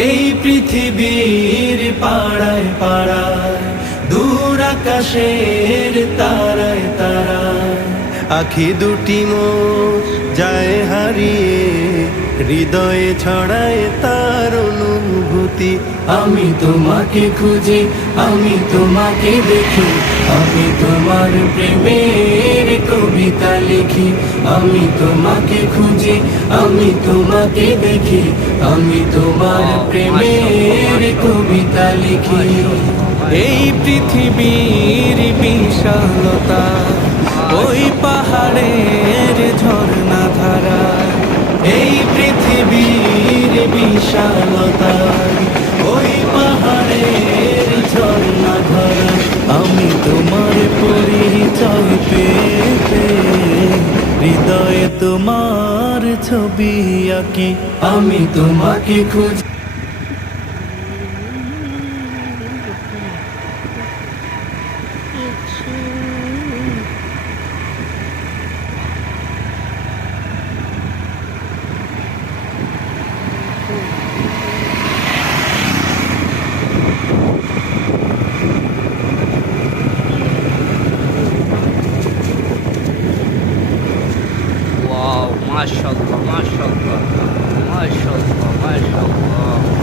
এই পৃথিবীর পাড়ায় পাড়ায়, দূর আকাশের তারায় তারায়, আখি দুটি মোর যায় হারিয়ে, হৃদয়ে ছড়ায় তার অনুভূতি। আমি তোমাকে খুঁজি, আমি তোমাকে দেখি, আমি তোমার প্রেমের কবিতা লিখি। আমি তোমাকে খুঁজি, আমি তোমাকে দেখি, আমি তোমার প্রেমের কবিতা লিখি। এই পৃথিবীর বিশালতা, ওই পাহাড়ের ঝর্ণা ধারা, এই পৃথিবীর বিশালতা, ওই পাহাড়ের ঝর্ণা ধারা, আমি তোমার পরিচয় পেতে হৃদয়ে তোমার ছবি আঁকি। আমি তোমাকে খুঁজি। ওয়াও, মাশাআল্লাহ মাশাআল্লাহ মাশাআল্লাহ মাশাআল্লাহ।